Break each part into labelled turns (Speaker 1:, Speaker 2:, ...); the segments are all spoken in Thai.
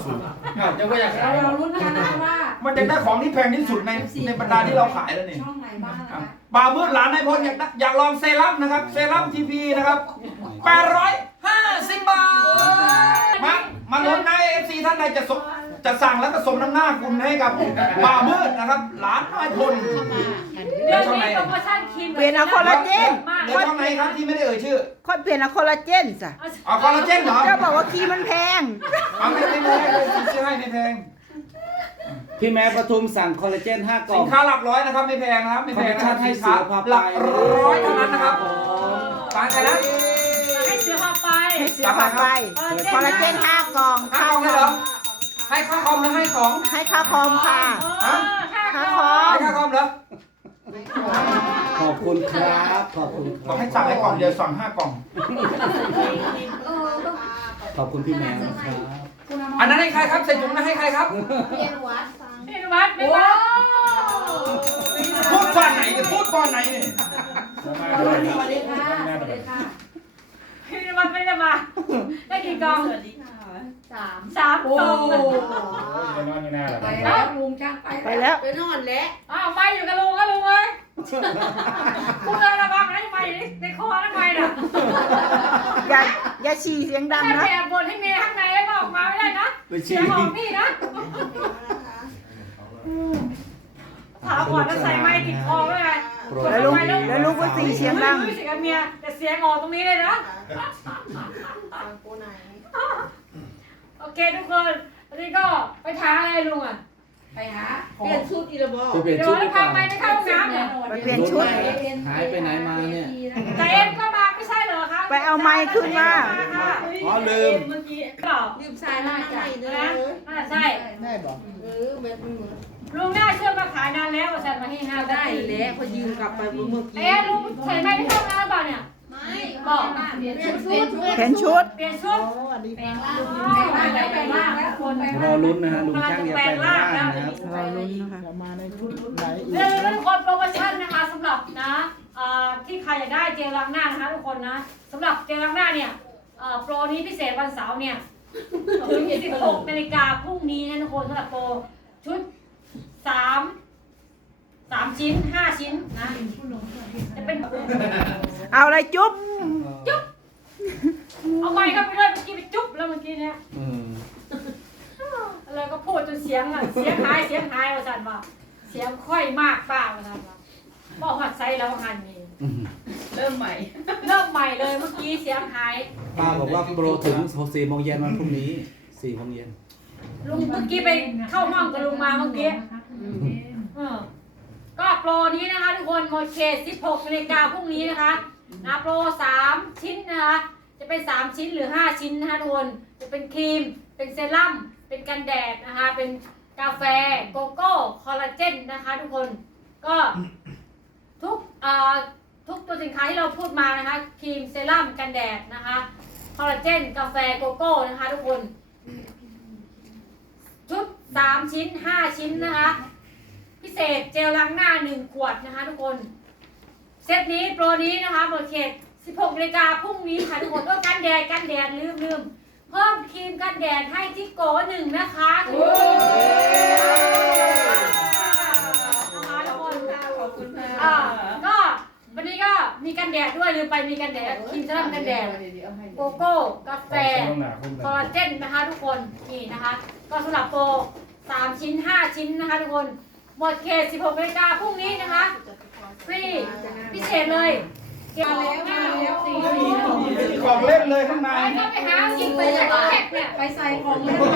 Speaker 1: จะก็อยากขาย
Speaker 2: เราลุ้นกันนะว่า
Speaker 3: มันจะได้ของที่แพงที่สุดในบรรดาที่เราขายแล้วนี่
Speaker 2: ช่องไหนบ้างนะคะ
Speaker 3: บ่าวมืดหลานนายพลอยากลองเซรั่มนะครับเซรั่มทีพีนะครับ850 บาทมาลุ้นนะเอฟซีท่านใดจะสั่งแล้วก็สมน้ำหน้าคุณให้กับบ่าวมืดนะครับหลานนายพล
Speaker 4: เรื่องนี้โปรโมชั่นครีม
Speaker 5: เปลี่ยนเอาคอลลาเจน
Speaker 3: เดี๋ยวช่องไหนครับที่ไม่ได้เอ่ยชื่อ
Speaker 5: ค่อยเปลี่ยนเอาคอลลาเจนจ้ะ
Speaker 3: เอาคอลลาเจนเหรอ
Speaker 5: เจ้าบอกว่าคีมันแพง
Speaker 3: เอาไม่แพงเลยซื้อให้ไม่แพง
Speaker 1: พี่แม่ปทุมสั่งคอลลาเจน5 กล่อ
Speaker 3: สิ
Speaker 1: ง
Speaker 3: นค้าหลักร้อยนะครับไม่แพงนะครับไม่แพงนะครับ
Speaker 1: ให้
Speaker 3: สิน
Speaker 1: เสื
Speaker 3: ค้า
Speaker 1: อพาไป
Speaker 3: หลักร้อยเท่านั้นนะครับฟังใครนะ
Speaker 4: ให้เสือพาไป
Speaker 5: ให้เสือพาไปคอลลาเจน5 กล่อง
Speaker 3: ค่ากล่องเลยเหรอให้ค่าคอมหรือให้ของ
Speaker 5: ให้ค่าคอมค่ะ
Speaker 4: ค่าคอ
Speaker 3: ให้ค่าคอมเหรอ
Speaker 1: ขอบคุณครับขอบคุณค
Speaker 3: บ
Speaker 1: รั
Speaker 3: อบ กให้สั่งให้กล่องเดียวสั่ง5 กล่อง
Speaker 1: ขอบคุณพี่แม่นะครับ
Speaker 3: อันนั้นให้ใครครับใส่ถุงนั้นให้ใครครับ
Speaker 4: พี่นวัดไม่ว่า
Speaker 3: พูดก่อนไหนเนี่ยพูดก่อนไหนเนี่ย
Speaker 2: สวัสดีค่ะสวัสดีค่ะ
Speaker 4: พี่นวัดไม่ได้มาได้กี่กล่อง
Speaker 2: สวัสดีค่ะ3
Speaker 4: 3
Speaker 2: โอ้
Speaker 4: กล่อง
Speaker 1: นอนอยู่หน้าหรอ
Speaker 2: ไปแล้วลุงช่าง
Speaker 5: ไปแล้ว
Speaker 2: ไปนอนแล้ว
Speaker 4: อ้าวไม่อยู่กับลุงก็ลุงเลยคุณเลยระวังนะไม่ในคอทำไมน่ะ
Speaker 5: อย่าฉี่เสียงดัง
Speaker 4: แค่
Speaker 5: นะ
Speaker 4: แอบบ่นให้เมียข้างในแล้วก็ออกมาไม่ได้นะเสียงออกนี่นะถามก่อนจะใส่ไม้ติดคอไว้ไง
Speaker 5: แล้วลูกก็ฉี่เสียงดัง
Speaker 4: รู้สึกกับเมียแต่เสียงออกตรงนี้เลยนะโอเคทุกคนวันนี้ก็ไปท้าอะไรลุงอ่ะ
Speaker 2: ไปหาเปลี่ยนชุดอีระบอก
Speaker 1: ไปเปลี่ยน
Speaker 4: เดี๋ยว
Speaker 1: ชุด
Speaker 4: แล้ว
Speaker 1: ดีกว่า
Speaker 4: พาไปเข้าห้องน้ำเนี่ย
Speaker 5: ไปเปลี่ยนชุด
Speaker 1: หายไปไหนมาเนี่ย
Speaker 4: แต่เอ็มก็มาไม่ใช่เหรอคะ
Speaker 5: ไปเอาไมค์ขึ้นมา
Speaker 1: อ๋อลืม
Speaker 4: เมื่อกี้เปล่า
Speaker 2: ยืมชายหน้าใจเด้
Speaker 4: นะ
Speaker 2: อ
Speaker 4: น่าใช่
Speaker 5: ได้บอก
Speaker 2: แบบเหมือน
Speaker 4: ลุงน่าเชื่อมาขายนานแล้วฉันมาให้ห้า
Speaker 2: ได้
Speaker 4: ได้
Speaker 2: แล้วพอยืมกลับไปเมื่อกี้
Speaker 4: เอ๊ะลุงใส่ไม้ไม่เข้าน้ำเปล่าเนี่ย
Speaker 2: ไม่
Speaker 4: บอก
Speaker 2: เปลี่ยนชุดเปลี่ยนชุด
Speaker 5: เห็นชุด
Speaker 4: เปลี่ยนชุด
Speaker 2: แปลงร่าง
Speaker 4: แปลงร่างแล้วแปลงร่างแล้วคน
Speaker 1: รอลุ้นนะฮะลุงช่างอย่าไปร่างนะครับ
Speaker 5: เราลุ้นนะคะ
Speaker 4: เรื่องทุกคนโปรโมชั่นนะคะสำหรับนะที่ใครอยากได้เจลล้างหน้านะคะทุกคนนะสำหรับเจลล้างหน้าเนี่ยโปรนี้พิเศษวันเสาร์เนี่ยถึง 16 นาฬิกาพรุ่งนี้นะทุกคนสำหรับโปรชุด3 ชิ้น 5 ชิ้นนะจะเป็น
Speaker 5: เอาอะไรจุ๊บ
Speaker 4: เอาไม้เข้าไปด้วยเมื่อกี้ไปจุ๊บแล้วเมื่อกี้เนี่ย
Speaker 1: อืม
Speaker 4: แล้วก็พูดจนเสียงหายว่าสันว่าเสียงค่อยมากป้าว่าสันว่าบอกหัดไซแล้วหันนี่
Speaker 2: เริ่มใหม่
Speaker 4: เริ่มใหม่เลยเมื่อกี้เสียงหาย
Speaker 1: ป้าบอกว่าโปรถึง4 โมงเย็นวันพรุ่งนี้4 โมงเย็น
Speaker 4: ลุงเมื่อกี้ไปเข้าห้องกับลุงมาเมื่อกี้ก็โปรนี้นะคะทุกคนหมดเขต 16 นาฬิกาพรุ่งนี้นะคะนะโปร3 ชิ้นนะคะจะเป็น3 ชิ้นหรือ 5 ชิ้นนะคะทุกคนจะเป็นครีมเป็นเซรั่มเป็นกันแดดนะคะเป็นกาแฟโกโก้คอลลาเจนนะคะทุกคนก็ทุกตัวสินค้าที่เราพูดมานะคะครีมเซรั่มกันแดดนะคะคอลลาเจนกาแฟโกโก้นะคะทุกคนชุด3 ชิ้น 5 ชิ้นนะคะพิเศษเจลล้างหน้า1 ขวดนะคะทุกคนเซตนี้โปรนี้นะคะหมดเขต 16 นาฬิกาพรุ่งนี้ค่ะทุกคนก็กันแดดลืมเพิ่มครีมกันแดดให้ที่โก1นะคะทุกคนก็วันนี้ก็มีกันแดดด้วยลืมไปมีกันแดดครีมเซรั่มกันแดดโกโก้กาแฟคอลลาเจนนะคะทุกคนนี่นะคะก็สำหรับโปร3 ชิ้น 5 ชิ้นนะคะทุกคนหมดเขต 16 นาฬิกาพรุ่งนี้นะคะฟรีพิเศษเลยเกี่ยวแล้ว
Speaker 3: มีของเล่นเลยข้างใน
Speaker 4: ไปก็ไปหายิงไปจากแคกเนี่ยไปใส่ของเล่นไป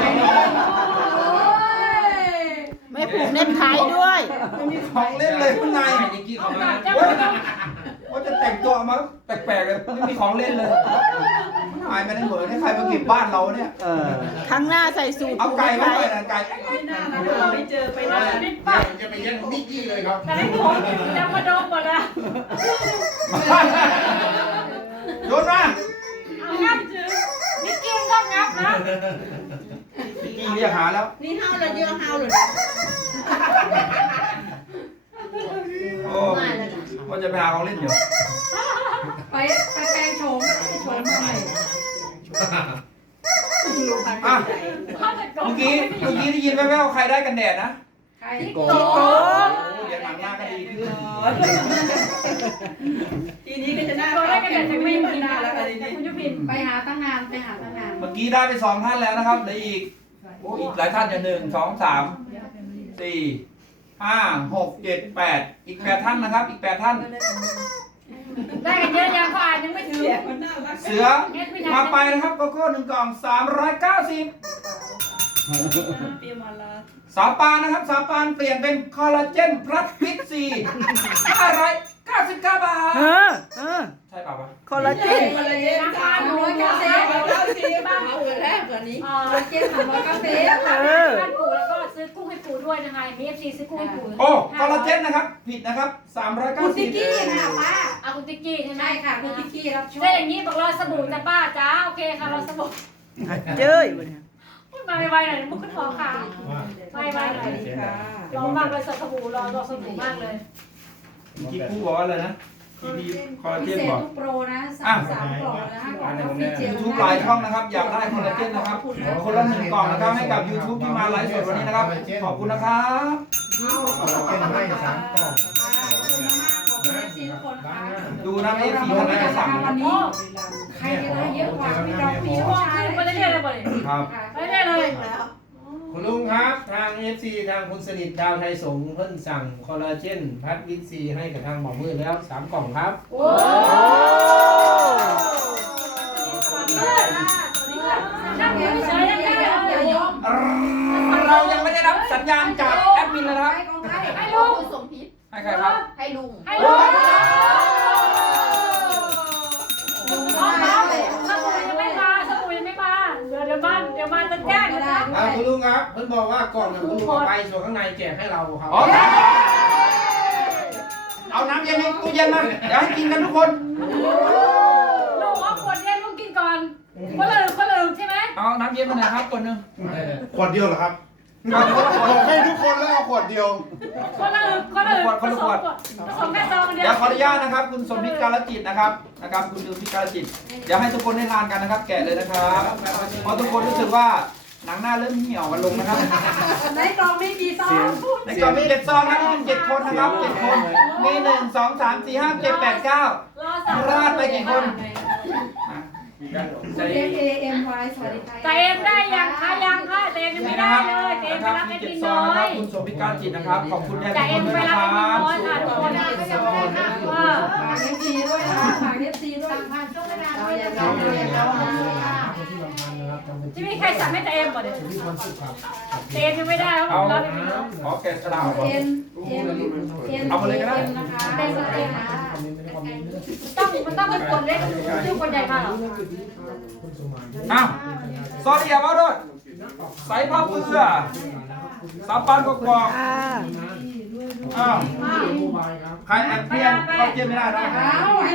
Speaker 5: ไม่ผูกเน็ตไทยด้วย
Speaker 3: มีของเล่นเลยข้างใน
Speaker 4: เอากลับเจ้า
Speaker 3: ว่าจะแต่งตัวมาแปลกๆเลยไม่มีของเล่นเลยมันหายไปได้เหมือนให้ใครมาเก็บบ้านเราเนี่ย
Speaker 5: ครั้งหน้าใส่สูตร
Speaker 3: เอาไก่มาหน่อยนะไก่
Speaker 2: เราไม่เจอไป
Speaker 4: ไป
Speaker 2: แล้
Speaker 4: แล้ว วนิดป่ะ
Speaker 6: จะไปแย่งของนิกกี้เลยครับ
Speaker 4: แต่ให้ผมจะมาดมหมดละ
Speaker 3: โยนมา
Speaker 4: เอางับนิกกี้ต้องงับนะ
Speaker 3: นี่เรียกหาแล้ว
Speaker 2: นี่เฮาเลยเยอะเฮาเลย
Speaker 3: โอ้ว่าจะไปหาของเล่นอยู่
Speaker 2: ไปแปลงโฉมใหม่
Speaker 3: อ่ะ
Speaker 4: เขาจะก
Speaker 3: เมื่อกี้ได้ยินแว่วๆใครได้กันแดดนะ
Speaker 2: ใคร
Speaker 1: พี่โก
Speaker 5: โก
Speaker 3: เดี๋ยวหลังหน้าก็ดีขึ้น
Speaker 2: ทีนี้ก็จะน่า
Speaker 4: ตัวแรกก็จะไม่
Speaker 2: เหมื
Speaker 4: กิ
Speaker 2: อน
Speaker 4: น
Speaker 2: หน้าแล้วค่ะที
Speaker 4: แต่
Speaker 2: นี้
Speaker 4: คุณยุพิน
Speaker 2: ไปหาตั้งนาน
Speaker 3: เมื่อกี้ได้ไป2ท่านแล้วนะครับเหลืออีกโอ้อีกหลายท่านจะ1 2 3 4 5 6 7 8อีก8ท่านนะครับอีก8ท่าน
Speaker 4: ได้กันเยอะยังเขาอ่านยังไม่ถึง
Speaker 2: เสียงมันน่ารัก
Speaker 3: เสือมาไปนะครับโกโก้1กล่อง390
Speaker 2: เตรียมมาละ
Speaker 3: สาวปานนะครับสาวปานเปลี่ยนเป็นคอลลาเจนพลัสพิกซี599 บาท ใช่เปล่าวะ
Speaker 5: คอลลาเจน
Speaker 2: มาละเย็นจ้า390บ้างเปิดแรกกว่านี้เจ็ด390
Speaker 4: บ้านปู่แล้วก็ซื้อกุ้งให้ปู่ด้วยนะคะมี FC ซื้อกุ้งให้ปู่
Speaker 3: โอ้คอลลาเจนนะครับผิดนะครับ
Speaker 2: คุณติ๊กกี้
Speaker 3: 390
Speaker 2: ค่ะป้า
Speaker 4: เอาคุณติ๊กกี้ใช่ไหม
Speaker 2: ใช่ค่ะคุณติ๊กกี้รับช่ว
Speaker 4: ได้
Speaker 2: ย
Speaker 4: อย่างนี้บอกรอสบู่จ้าป้าจ้าโอเคค่ะรอสบู่
Speaker 5: เจ้ย
Speaker 4: มาไวๆหน่อยมุกขึ้นคอค่ะไวๆหน่อยรอมากเลยสบู่รอสบู่มากเลย
Speaker 3: เมื่อกี้ครูบอกว่าอะไรนะทีดีคอลลาเจ
Speaker 2: พิ
Speaker 3: น
Speaker 2: เศษ
Speaker 3: บอก
Speaker 2: ทุกโปรนะ3กล่องนะคะกล่องกาแฟเจล
Speaker 3: YouTube หลายช่องนะครับอยากได้คอลลาเจนนะครับคนละ1กล่องนะครับให้กับ YouTube ที่มาไลฟ์สดวันนี้นะครับขอบคุณนะครับ
Speaker 6: เป็นให้3กล่อง
Speaker 2: ขอบคุณ FC ทุกคนค่ะ
Speaker 3: ดูนะเอฟซีท่านไหนจะสั่ง
Speaker 2: วันนี้ใครจะได้เยอะกว่าพี่เราพี่
Speaker 4: ม
Speaker 2: ว่า
Speaker 4: องขึ้นไปเรื่อยๆเลยบ่เลย
Speaker 3: ครับ
Speaker 4: ไปเรื่อยๆเลย
Speaker 6: คุณลุงครับทาง FC ทางคุณสนิทดาวไทยสงฆ์เพิ่นสั่งคอลลาเจนพัดวิตซีให้กับทางหมอมือแล้ว3กล่องครับ
Speaker 4: โอ้นั่งอยู่เฉยๆยังได้เลย
Speaker 3: เรายังไม่ได้รับสัญญาณจากแอดมินเลยนะครับ
Speaker 4: ให้ลุง
Speaker 2: สมพิษ
Speaker 3: ให้ใครครับ
Speaker 2: ให้ลุง
Speaker 4: ให้ลุงสบู่ยังไม่มาสบู่ยังไม่มาเดี๋ยวมาจะแจ้งนะ
Speaker 6: คุณลุงครับเพิ่นบอกว่ากล่องน่ะคุณลุงเอาไปส่วนข้างในแจกให้เราครับ
Speaker 3: อ๋อเอาน้ำเย็นในตู้เย็นมาเดี๋ยวให้กินกันทุกคน
Speaker 4: ลุงเอาขวดเย็นลุงกินก่อนคนละใช่ไหม
Speaker 3: เอาน้ำเย็นมาหน่อยครับคนหนึ่ง
Speaker 7: ขวดเดียวเหรอครับ
Speaker 3: ครับคนละขวด
Speaker 7: บอกให้ทุกคนแล้วเอาขวดเดียว
Speaker 4: คนละผสมแค่ซองเดี
Speaker 3: เดี๋
Speaker 4: ย
Speaker 3: ยว วขออนุญาตนะครับ คุณสมพิษกาลจิตนะครับคุณสมพิษกาลจิตเดี๋ยวให้ทุกคนได้ทานกันนะครับ แกะเลยนะครับเพราะทุกคนรู้สึกว่าหนังหน้าเริ่มเหี่ยวกันลงนะครับ
Speaker 2: ในกล่องไม่มีซอง
Speaker 3: ในกล่องมี7ซองนะมี7คนนะครับ7คนมี1 2 3 4 5 7 8 9
Speaker 4: รอสั่ง
Speaker 3: ราดไปกี่คน
Speaker 2: คุณ FAMY สวัสดีค่ะ
Speaker 4: ใจเอ็มได้ยังคะยังค่ะใจเอ็มยังไม่ได้เลยใจเอ็ม
Speaker 3: นะ
Speaker 4: ไป
Speaker 3: ครับ
Speaker 4: รับ
Speaker 3: มี
Speaker 4: ไอ
Speaker 3: 7
Speaker 4: ติม
Speaker 3: ซอง
Speaker 4: น้อย
Speaker 3: นะครับคุณสมพิษกาลจิตนะครับขอบคุณแทน
Speaker 4: ใจ
Speaker 3: ทุกค
Speaker 4: เอ็
Speaker 3: น
Speaker 4: ม
Speaker 3: ด้วย
Speaker 4: ไป
Speaker 3: นะ
Speaker 4: รับ
Speaker 3: ค
Speaker 4: ไอติม
Speaker 3: รับ
Speaker 4: น้อยค่ะทุกคน
Speaker 2: ฝาก FC ด้วยนะคะฝาก FC ด้วยผ่านช่วงเวลาด้วยนะคะ
Speaker 4: จะมีใครสั่งให้ใจเอ็มก่อนเดี๋ยวใจเอ็มยังไม่ได้เพ
Speaker 3: เอา
Speaker 4: ราะเราไม่มี
Speaker 3: ขอแกะสลากก่อน
Speaker 2: เอ็มนะคะ
Speaker 4: เป็นสเต็มมันต้องเป็นคนเล็กชื่อคนใหญ่มาเหรอ
Speaker 3: อ้าวซอรี่เอาด้วยใส่ผ้าเปื้อสามปานกอก
Speaker 5: อ่า
Speaker 3: ๆอ้าวใครแอบเพี้ยนก็เจียมไม่ได้นะ
Speaker 2: เอา